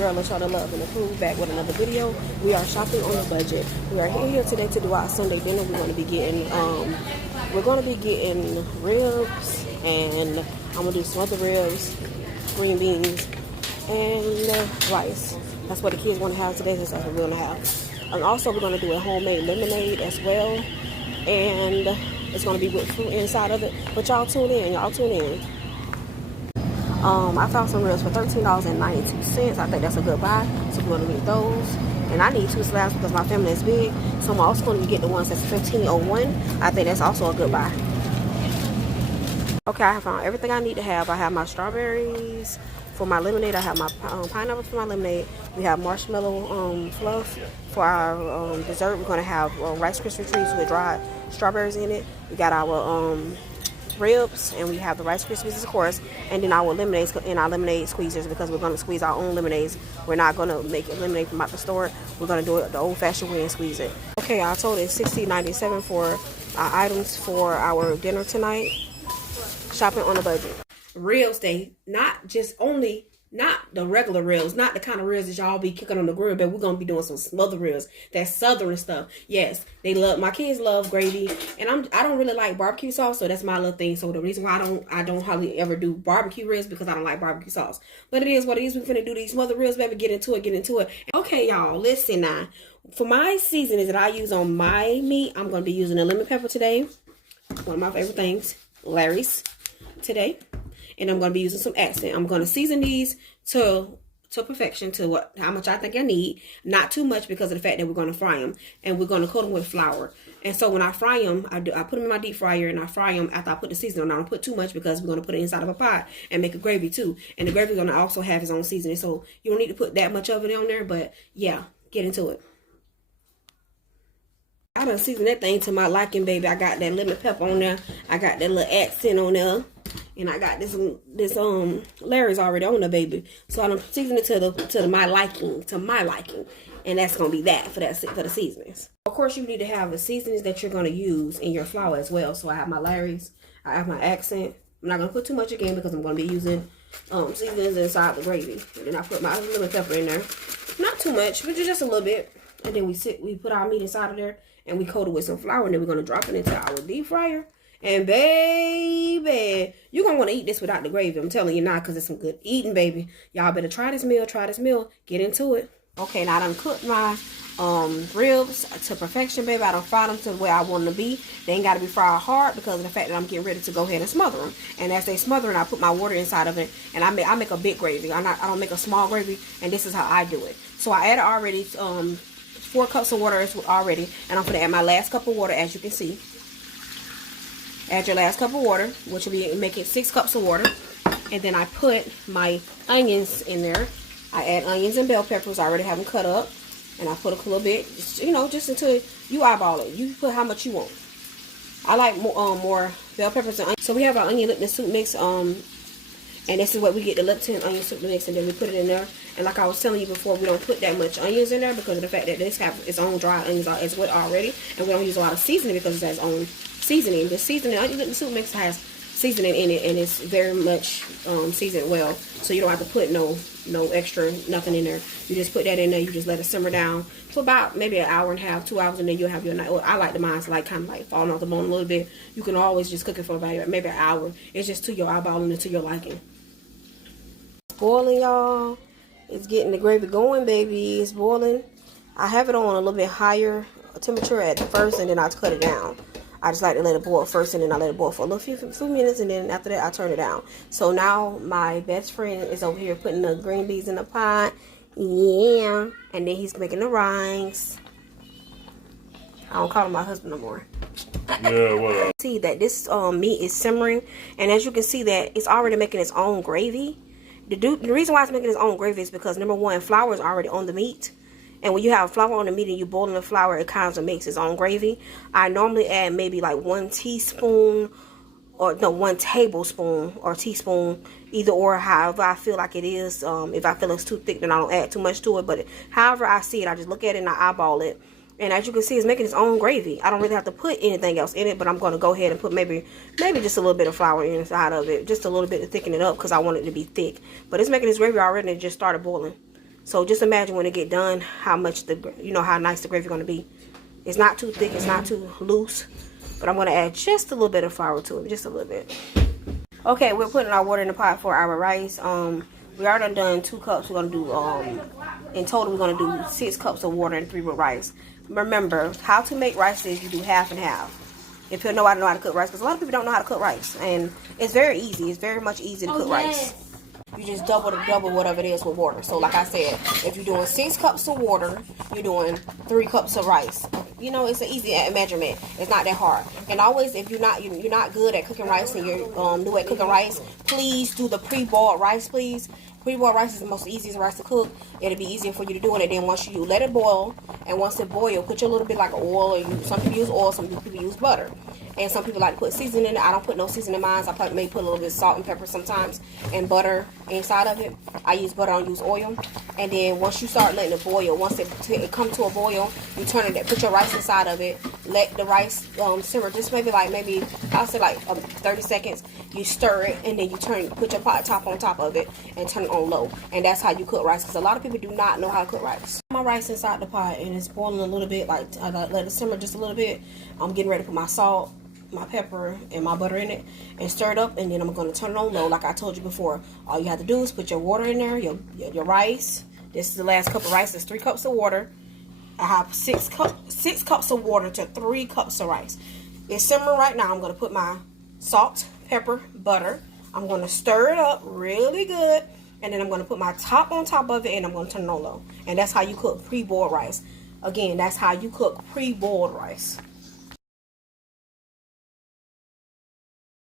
girl Lashanda Love and the crew back with another video. We are shopping on a budget. We are here today to do our Sunday dinner. We're going to be getting ribs, and I'm gonna do some other ribs, green beans, and rice. That's what the kids want to have today. That's what we're gonna have. And also we're gonna do a homemade lemonade as well, and it's gonna be with fruit inside of it. But y'all tune in. I found some ribs for $13.92. I think that's a good buy. So we're gonna get those. And I need 2 slabs because my family is big. So I'm also gonna get the ones that's $15.01. I think that's also a good buy. Okay, I have found everything I need to have. I have my strawberries for my lemonade. I have my pineapple for my lemonade. We have marshmallow fluff for our dessert. We're gonna have Rice Krispie treats with dried strawberries in it. We got our ribs, and we have the Rice Krispies, of course, and then our lemonades in our lemonade squeezers, because we're going to squeeze our own lemonades. We're not going to make lemonade from out the store. We're going to do it the old-fashioned way and squeeze it. Okay, I told it $60.97 for our items for our dinner tonight. Shopping on a budget. Ribs day, not the regular ribs, not the kind of ribs that y'all be cooking on the grill, but we're gonna be doing some smothered ribs. That's southern stuff. Yes, my kids love gravy, and I don't really like barbecue sauce, so that's my little thing. So the reason why I don't hardly ever do barbecue ribs, because I don't like barbecue sauce. But it is what it is. We're finna do these smothered ribs, baby. Get into it. Okay, y'all, listen now. For my seasonings that I use on my meat, I'm gonna be using a lemon pepper today. One of my favorite things, Larry's today. And I'm going to be using some accent. I'm going to season these to perfection, to how much I think I need. Not too much, because of the fact that we're going to fry them. And we're going to coat them with flour. And so when I fry them, I put them in my deep fryer, and I fry them after I put the seasoning on. I don't put too much, because we're going to put it inside of a pot and make a gravy too. And the gravy is going to also have its own seasoning. So you don't need to put that much of it on there. But yeah, get into it. I done seasoned that thing to my liking, baby. I got that lemon pepper on there. I got that little accent on there. And I got this Larry's already on there, baby. So I'm seasoning it to my liking. And that's gonna be that for the seasonings. Of course, you need to have the seasonings that you're gonna use in your flour as well. So I have my Larry's, I have my accent. I'm not gonna put too much again, because I'm gonna be using seasonings inside the gravy. And then I put my lemon pepper in there. Not too much, but just a little bit. And then we put our meat inside of there, and we coat it with some flour, and then we're gonna drop it into our deep fryer. And baby, you're going to want to eat this without the gravy. I'm telling you now, because it's some good eating, baby. Y'all better try this meal. Get into it. Okay, now I done cooked my ribs to perfection, baby. I done fried them to the way I want them to be. They ain't got to be fried hard, because of the fact that I'm getting ready to go ahead and smother them. And as they smother, I put my water inside of it. And I make a big gravy. I don't make a small gravy. And this is how I do it. So I added already 4 cups of water already. And I'm going to add my last cup of water, as you can see. Add your last cup of water, which will be making 6 cups of water. And then I put my onions in there. I add onions and bell peppers. I already have them cut up. And I put a little bit, just until you eyeball it. You put how much you want. I like more bell peppers and onions. So we have our onion Lipton soup mix. And this is what we get, the Lipton onion soup mix. And then we put it in there. And like I was telling you before, we don't put that much onions in there, because of the fact that this have its own dry onions as well already. And we don't use a lot of seasoning, because it has its own seasoning. The seasoning, onion Lipton soup mix has seasoning in it, and it's very much seasoned well. So you don't have to put no extra nothing in there. You just put that in there. You just let it simmer down for about maybe an hour and a half, 2 hours, and then you'll have your night. Well, I like the mine's kind of like falling off the bone a little bit. You can always just cook it for about maybe an hour. It's just to your eyeballing and to your liking. It's boiling, y'all. It's getting the gravy going, baby. It's boiling. I have it on a little bit higher temperature at the first, and then I cut it down. I just like to let it boil first, and then I let it boil for a few minutes, and then after that I turn it down. So now my best friend is over here putting the green beans in the pot. Yeah. And then he's making the rice. I don't call him my husband no more. Yeah, whatever. See that this meat is simmering, and as you can see that it's already making its own gravy. The reason why it's making its own gravy is because, number one, flour is already on the meat. And when you have flour on the meat and you boiling the flour, it kind of makes its own gravy. I normally add maybe like 1 teaspoon, or no, 1 tablespoon or teaspoon, either or, however I feel like it is. If I feel it's too thick, then I don't add too much to it. But however I see it, I just look at it and I eyeball it. And as you can see, it's making its own gravy. I don't really have to put anything else in it, but I'm going to go ahead and put maybe just a little bit of flour inside of it. Just a little bit to thicken it up, because I want it to be thick. But it's making its gravy already, and it just started boiling. So just imagine when it get done, how much how nice the gravy going to be. It's not too thick, it's not too loose, but I'm going to add just a little bit of flour to it, just a little bit. Okay, we're putting our water in the pot for our rice. We already done 2 cups. We're going to do, in total, we're going to do 6 cups of water and 3 with rice. Remember, how to make rice is you do half and half. If you know how to cook rice, because a lot of people don't know how to cook rice, and it's very easy. It's very much easy to cook rice. You just double whatever it is with water. So like I said, if you're doing 6 cups of water, you're doing 3 cups of rice. You know, it's an easy measurement. It's not that hard. And always, if you're not good at cooking rice and you're new at cooking rice, please do the pre-boiled rice, please. Pre-boiled rice is the most easiest rice to cook. It'll be easier for you to do it. And then once you let it boil, and once it boils, put your little bit like oil. Or some people use oil, some people use butter. And some people like to put seasoning in it. I don't put no seasoning in mine. I may put a little bit of salt and pepper sometimes and butter inside of it. I use butter, I don't use oil. And then once you start letting it boil, once it comes to a boil, you turn it, put your rice inside of it. Let the rice simmer just maybe I'll say like 30 seconds. You stir it and then you put your pot top on top of it and turn it on low. And that's how you cook rice, because a lot of people do not know how to cook rice. My rice inside the pot and it's boiling a little bit, like I let it simmer just a little bit. I'm getting ready to put my salt, my pepper, and my butter in it and stir it up, and then I'm going to turn it on low like I told you before. All you have to do is put your water in there, your rice. This is the last cup of rice. It's 3 cups of water. I have 6 cups of water to 3 cups of rice. It's simmering right now. I'm going to put my salt, pepper, butter. I'm going to stir it up really good, and then I'm going to put my top on top of it, and I'm going to turn it on low. And that's how you cook pre-boiled rice. Again, that's how you cook pre-boiled rice.